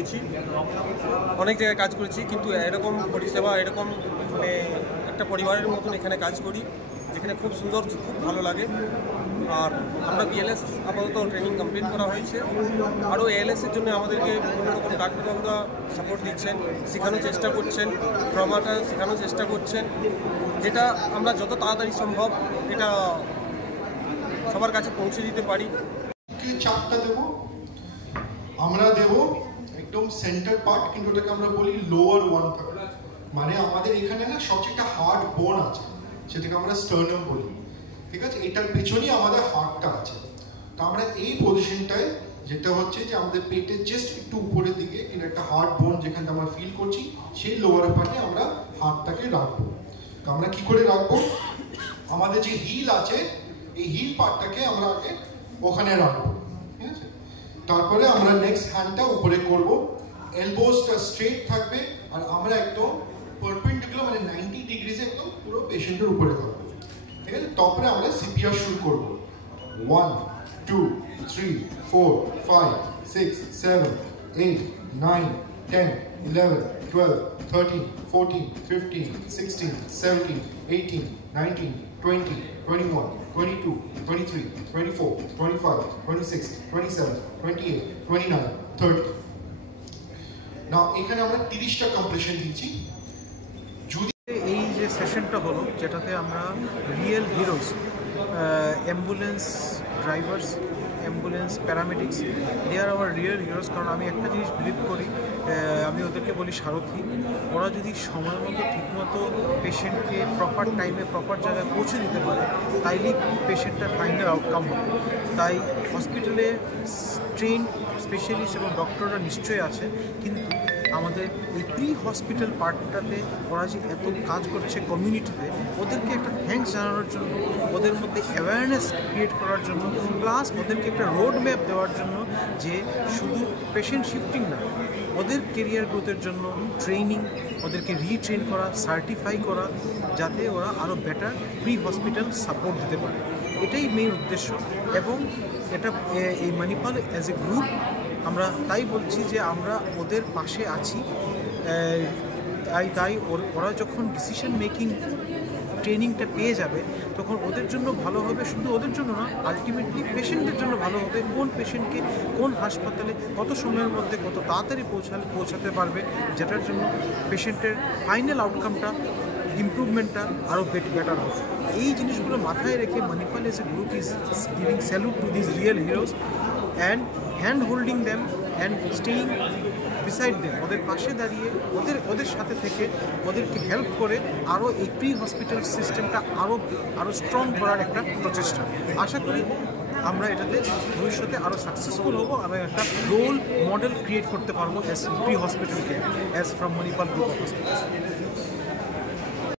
হয়েছি, অনেক জায়গায় কাজ করেছি, কিন্তু এরকম পরিষেবা, এরকম মানে একটা পরিবারের মতন এখানে কাজ করি, যেখানে খুব সুন্দর, খুব ভালো লাগে। আর আমরা বিএলএস আপাতত ট্রেনিং কমপ্লিট করা হয়েছে। আরও এএলএসের জন্য আমাদেরকে বিভিন্ন রকম ডাক্তারবাবুরা সাপোর্ট দিচ্ছেন, শেখানোর চেষ্টা করছেন, ট্রমাটা শেখানোর চেষ্টা করছেন, যেটা আমরা যত তাড়াতাড়ি সম্ভব এটা সবার কাছে পৌঁছে দিতে পারি। চাপটা দেবো, আমরা দেব একদম সেন্টার পার্ট, কিন্তু ওটাকে আমরা বলি লোয়ার 1/3। মানে আমাদের এখানে না সবচেয়ে একটা হার্ড বোন আছে, সেটাকে আমরা স্টার্নাম বলি, ঠিক আছে? এটার পেছনেই আমাদের হার্টটা আছে। তো আমরা এই পজিশনটায়, যেটা হচ্ছে যে আমাদের পেটের জাস্ট একটু উপরের দিকে, কিন্তু একটা হার্ড বোন যেখানে আমরা ফিল করছি, সেই লোয়ার পার্টে আমরা হার্টটাকে রাখবো। তো আমরা কি করে রাখবো? আমাদের যে হিল আছে, এই হিল পার্টটাকে আমরা আগে ওখানে রাখবো, ঠিক আছে? তারপরে আমরা নেক্সট হ্যান্ডটা উপরে করব, এলবোসটা স্ট্রেট থাকবে, আর আমরা একদম পারপেন্ডিকুলার মানে 90 ডিগ্রিজে একদম পুরো পেশেন্টের উপরে থাকবো, ঠিক আছে? তারপরে আমরা সিপিআর শুরু করব। 1 2 3 4 5 6 7 8 9 10 11 12 13 14 15 16 17 18 19 20 21 22 23 24 25 26 27 28 29 30। নাও এখানে আমরা 30টা কম্প্রেশন দিচ্ছি। এই যে সেশনটা হলো, যেটাতে আমরা real heroes, ambulance drivers, ambulance paramedics, they are our real heroes. কারণ আমি একটা জিনিস বিলিভ করি, আমি ওদেরকে বলি সারথি। ওরা যদি সময় মতো ঠিকমতো পেশেন্টকে প্রপার টাইমে প্রপার জায়গায় পৌঁছে দিতে পারে, তাইলেই পেশেন্টটার ফাইনাল আউটকাম হবে। তাই হসপিটালে ট্রেন স্পেশালিস্ট এবং ডক্টররা নিশ্চয়ই আছে, কিন্তু আমাদের এই প্রি হসপিটাল পার্টটাতে ওরা যে এত কাজ করছে কমিউনিটিতে, ওদেরকে একটা থ্যাঙ্কস জানানোর জন্য, ওদের মধ্যে অ্যাওয়ারনেস ক্রিয়েট করার জন্য, প্লাস ওদেরকে একটা রোড ম্যাপ দেওয়ার জন্য যে শুধু পেশেন্ট শিফটিং না, ওদের কেরিয়ার গ্রোথের জন্য ট্রেনিং, ওদেরকে রিট্রেন করা, সার্টিফাই করা, যাতে ওরা আরও বেটার প্রি হসপিটাল সাপোর্ট দিতে পারে। এটাই মেইন উদ্দেশ্য। এবং এটা এই মণিপাল অ্যাজ এ গ্রুপ আমরা তাই বলছি যে আমরা ওদের পাশে আছি। তাই ওরা যখন ডিসিশন মেকিং ট্রেনিংটা পেয়ে যাবে, তখন ওদের জন্য ভালো হবে। শুধু ওদের জন্য না, আলটিমেটলি পেশেন্টের জন্য ভালো হবে। কোন পেশেন্টকে কোন হাসপাতালে কত সময়ের মধ্যে কত তাড়াতাড়ি পৌঁছাতে পারবে, যেটার জন্য পেশেন্টের ফাইনাল আউটকামটা, ইমপ্রুভমেন্টটা আরও বেটার হবে। এই জিনিসগুলো মাথায় রেখে Manipal as a group is giving salute to this real heroes and hand holding them and staying beside them. ওদের পাশে দাঁড়িয়ে ওদের সাথে থেকে ওদেরকে হেল্প করে আরও এই প্রি হসপিটাল সিস্টেমটা আরও স্ট্রং করার একটা প্রচেষ্টা। আশা করি আমরা এটাতে ভবিষ্যতে আরও সাকসেসফুল হবো এবং একটা রোল মডেল ক্রিয়েট করতে পারবো as pre hospital care, as from Manipal group of hospitals.